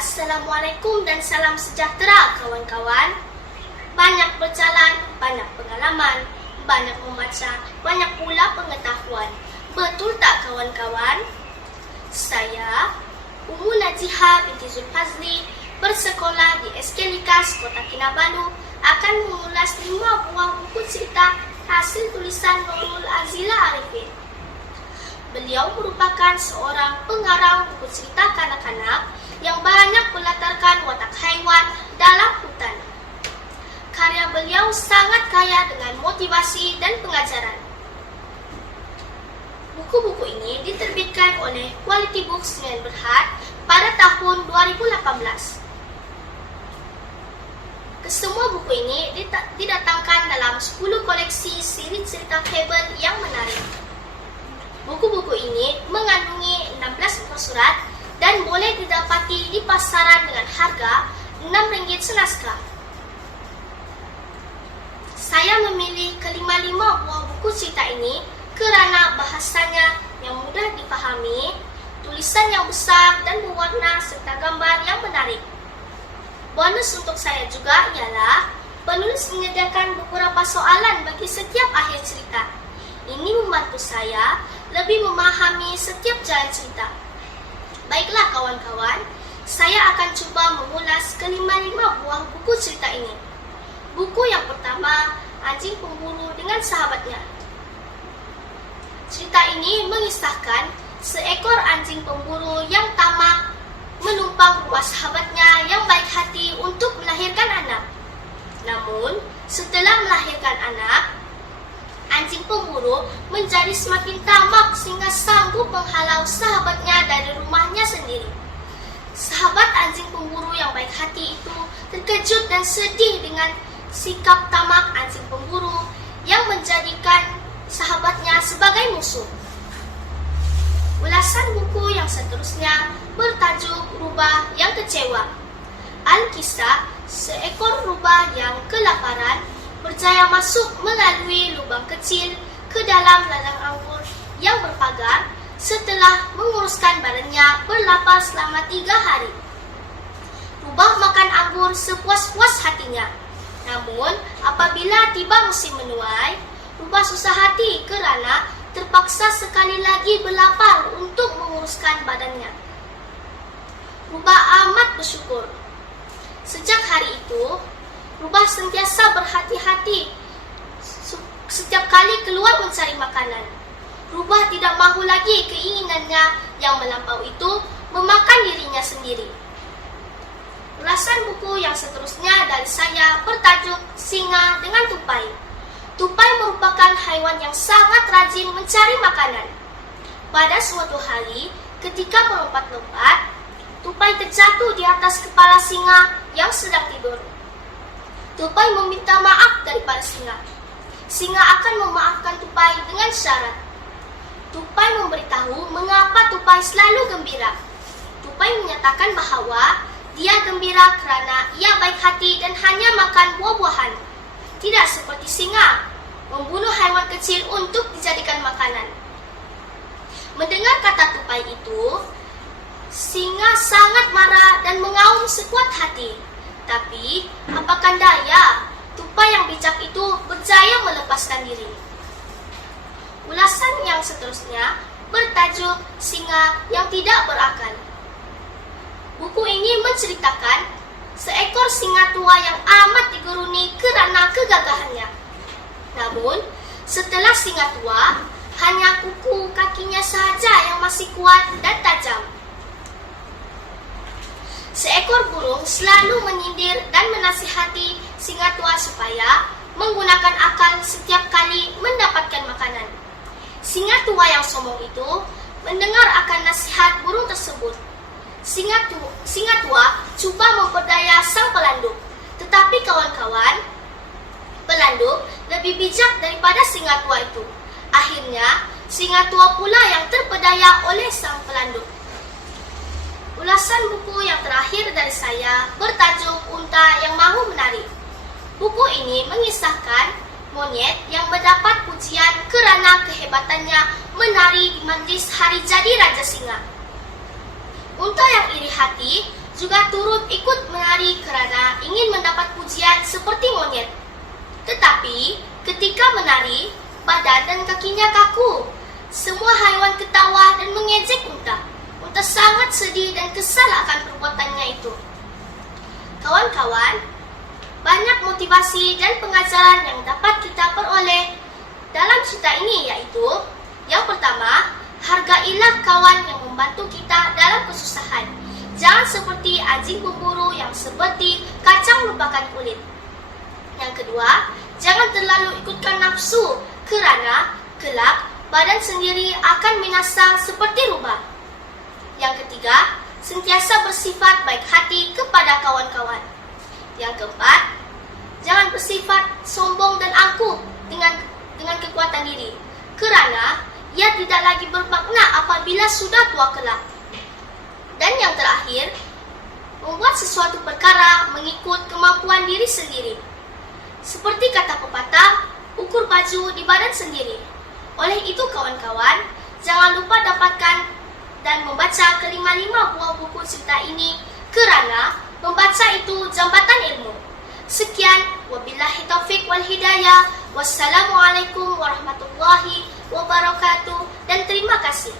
Assalamualaikum dan salam sejahtera kawan-kawan. Banyak berjalan, banyak pengalaman, banyak membaca, banyak pula pengetahuan. Betul tak kawan-kawan? Saya, Ummu Najiha binti Zulfazli, bersekolah di SK Likas, Kota Kinabalu, akan mengulas 5 buah buku cerita hasil tulisan Nurul Azila Arifin. Beliau merupakan seorang pengarang buku cerita kanak-kanak yang banyak melatarkan watak haiwan dalam hutan. Karya beliau sangat kaya dengan motivasi dan pengajaran. Buku-buku ini diterbitkan oleh Quality Books Sdn Bhd pada tahun 2018. Kesemua buku ini didatangkan dalam 10 koleksi siri cerita fabel yang menarik. Buku-buku ini mengandungi 16 muka surat dan boleh didapati di pasaran dengan harga RM6 senaskah. Saya memilih kelima-lima buah buku cerita ini kerana bahasanya yang mudah dipahami, tulisan yang besar dan berwarna serta gambar yang menarik. Bonus untuk saya juga ialah penulis menyediakan beberapa soalan bagi setiap akhir cerita. Ini membantu saya lebih memahami setiap jalan cerita. Baiklah kawan-kawan, saya akan cuba mengulas kelima-lima buah buku cerita ini. Buku yang pertama, Anjing Pemburu dengan Sahabatnya. Cerita ini mengisahkan seekor anjing pemburu yang tamak menumpang rumah sahabatnya yang baik hati untuk melahirkan anak. Namun, setelah melahirkan anak, anjing pemburu menjadi semakin tamak sehingga sanggup menghalau sahabatnya dari rumahnya sendiri. Sahabat anjing pemburu yang baik hati itu terkejut dan sedih dengan sikap tamak anjing pemburu yang menjadikan sahabatnya sebagai musuh. Ulasan buku yang seterusnya bertajuk Rubah yang Kecewa. Alkisah, seekor rubah yang kelaparan berjaya masuk melalui lubang kecil ke dalam ladang anggur yang berpagar setelah menguruskan badannya berlapar selama 3 hari. Rubah makan anggur sepuas-puas hatinya. Namun, apabila tiba musim menuai, rubah susah hati kerana terpaksa sekali lagi berlapar untuk menguruskan badannya. Rubah amat bersyukur. Sejak hari itu, rubah sentiasa berhati-hati setiap kali keluar mencari makanan. Rubah tidak mahu lagi keinginannya yang melampau itu memakan dirinya sendiri. Ulasan buku yang seterusnya dari saya bertajuk Singa dengan Tupai. Tupai merupakan haiwan yang sangat rajin mencari makanan. Pada suatu hari, ketika melompat-lompat, Tupai terjatuh di atas kepala singa yang sedang tidur. Tupai meminta maaf daripada singa. Singa akan memaafkan Tupai dengan syarat. Tupai memberitahu mengapa Tupai selalu gembira. Tupai menyatakan bahawa dia gembira kerana ia baik hati dan hanya makan buah-buahan. Tidak seperti singa, membunuh haiwan kecil untuk dijadikan makanan. Mendengar kata Tupai itu, singa sangat marah dan mengaum sekuat hati. Tapi, apakan daya, Tupai yang bijak itu berjaya melepaskan diri. Ulasan yang seterusnya bertajuk Singa yang Tidak Berakal. Buku ini menceritakan seekor singa tua yang amat digeruni kerana kegagahannya. Namun, setelah singa tua, hanya kuku kakinya sahaja yang masih kuat dan tajam. Seekor burung selalu menyindir dan menasihati singa tua supaya menggunakan akal setiap kali mendapatkan makanan. Singa tua yang sombong itu mendengar akan nasihat burung tersebut. Singa tua cuba memperdaya sang pelanduk. Tetapi kawan-kawan, pelanduk lebih bijak daripada singa tua itu. Akhirnya, singa tua pula yang terpedaya oleh sang pelanduk. Ulasan buku yang terakhir dari saya bertajuk Unta yang Mahu Menari. Buku ini mengisahkan monyet yang mendapat pujian kerana kehebatannya menari di majlis hari jadi Raja Singa. Unta yang iri hati juga turut ikut menari karena ingin mendapat pujian seperti monyet. Tetapi ketika menari, badan dan kakinya kaku. Semua haiwan ketawa dan mengejek unta. Unta sangat sedih dan kesal akan perbuatannya itu. Kawan-kawan, banyak motivasi dan pengajaran yang dapat kita peroleh dalam cerita ini, yaitu yang pertama, hargailah kawan yang membantu kita dalam kesusahan. Jangan seperti anjing pemburu yang seperti kacang lupakan kulit. Yang kedua, jangan terlalu ikutkan nafsu kerana kelak badan sendiri akan binasa seperti rubah. Yang ketiga, sentiasa bersifat baik hati kepada kawan-kawan. Yang keempat, jangan bersifat sombong dan angkuh dengan kekuatan diri, kerana ia tidak lagi bermakna apabila sudah tua kelak. Dan yang terakhir, membuat sesuatu perkara mengikut kemampuan diri sendiri. Seperti kata pepatah, ukur baju di badan sendiri. Oleh itu kawan-kawan, jangan lupa dapatkan dan membaca kelima-lima buah buku cerita ini, kerana membaca itu jambatan ilmu. Sekian, wabillahi taufik wal hidayah. Wassalamualaikum warahmatullahi wabarakatuh, dan terima kasih.